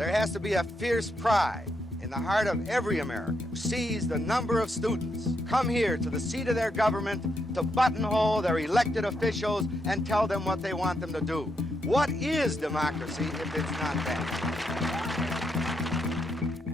There has to be a fierce pride in the heart of every American who sees the number of students come here to the seat of their government to buttonhole their elected officials and tell them what they want them to do. What is democracy if it's not that?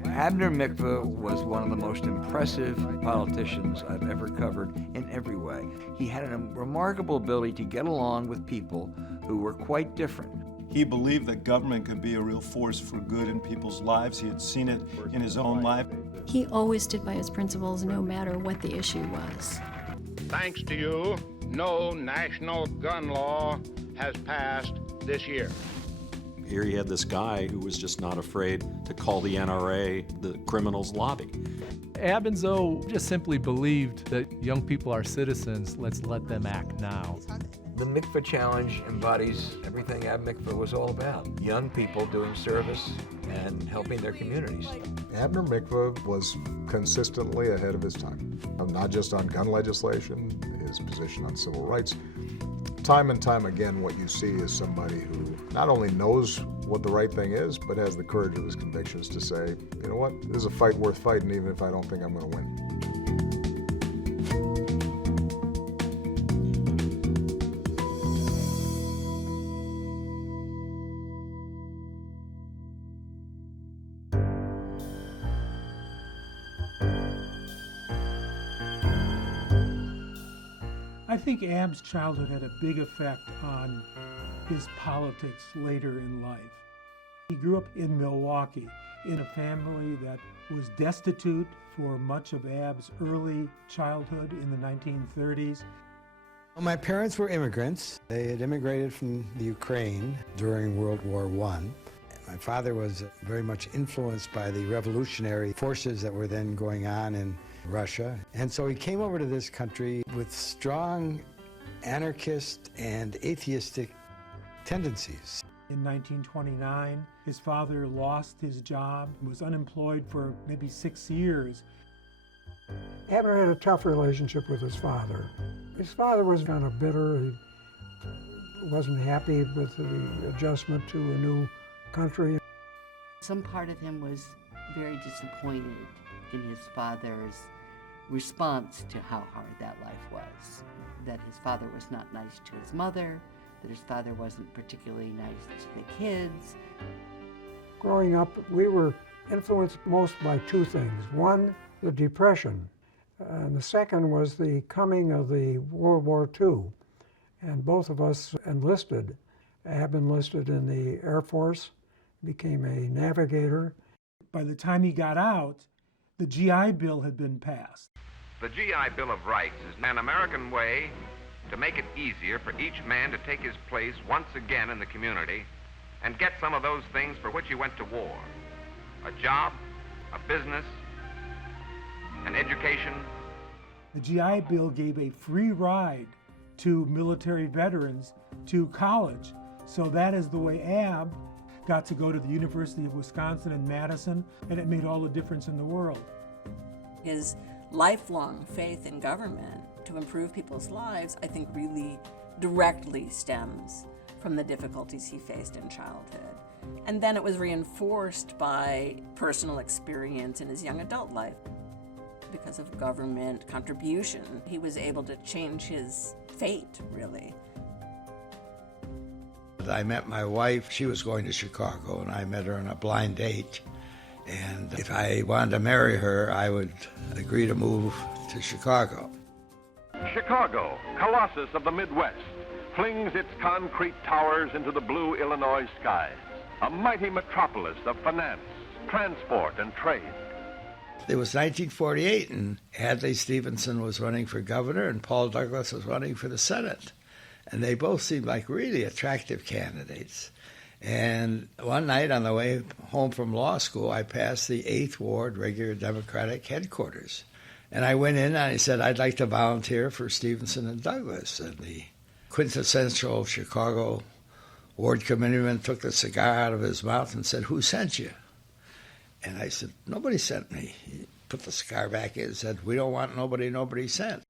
Abner Mikva was one of the most impressive politicians I've ever covered in every way. He had a remarkable ability to get along with people who were quite different. He believed that government could be a real force for good in people's lives. He had seen it in his own life. He always stood by his principles no matter what the issue was. Thanks to you, no national gun law has passed this year. Here you had this guy who was just not afraid to call the NRA the criminals' lobby. Ab and Zoe just simply believed that young people are citizens, let's let them act now. The Mikva Challenge embodies everything Ab Mikva was all about. Young people doing service and helping their communities. Abner Mikva was consistently ahead of his time, not just on gun legislation, his position on civil rights. Time and time again, what you see is somebody who not only knows what the right thing is, but has the courage of his convictions to say, you know what, this is a fight worth fighting even if I don't think I'm going to win. I think Ab's childhood had a big effect on his politics later in life. He grew up in Milwaukee in a family that was destitute for much of Ab's early childhood in the 1930s. My parents were immigrants. They had immigrated from the Ukraine during World War I. My father was very much influenced by the revolutionary forces that were then going on in Russia. And so he came over to this country with strong anarchist and atheistic tendencies. In 1929, his father lost his job, was unemployed for maybe 6 years. Abner had a tough relationship with his father. His father was kind of bitter. He wasn't happy with the adjustment to a new country. Some part of him was very disappointed in his father's response to how hard that life was. That his father was not nice to his mother, that his father wasn't particularly nice to the kids. Growing up, we were influenced most by two things. One, the Depression, and the second was the coming of the World War II. And both of us enlisted. Ab enlisted in the Air Force, became a navigator. By the time he got out, the GI Bill had been passed. The GI Bill of Rights is an American way to make it easier for each man to take his place once again in the community and get some of those things for which he went to war. A job, a business, an education. The GI Bill gave a free ride to military veterans to college. So that is the way Ab got to go to the University of Wisconsin in Madison, and it made all the difference in the world. His lifelong faith in government to improve people's lives, I think, really directly stems from the difficulties he faced in childhood. And then it was reinforced by personal experience in his young adult life. Because of government contribution, he was able to change his fate, really. I met my wife. She was going to Chicago, and I met her on a blind date. And if I wanted to marry her, I would agree to move to Chicago. Chicago, colossus of the Midwest, flings its concrete towers into the blue Illinois skies, a mighty metropolis of finance, transport, and trade. It was 1948, and Adlai Stevenson was running for governor, and Paul Douglas was running for the Senate. And they both seemed like really attractive candidates. And one night on the way home from law school, I passed the 8th Ward regular Democratic headquarters. And I went in and I said, I'd like to volunteer for Stevenson and Douglas. And the quintessential Chicago ward committeeman took the cigar out of his mouth and said, "Who sent you?" And I said, "Nobody sent me." He put the cigar back in and said, "We don't want nobody sent."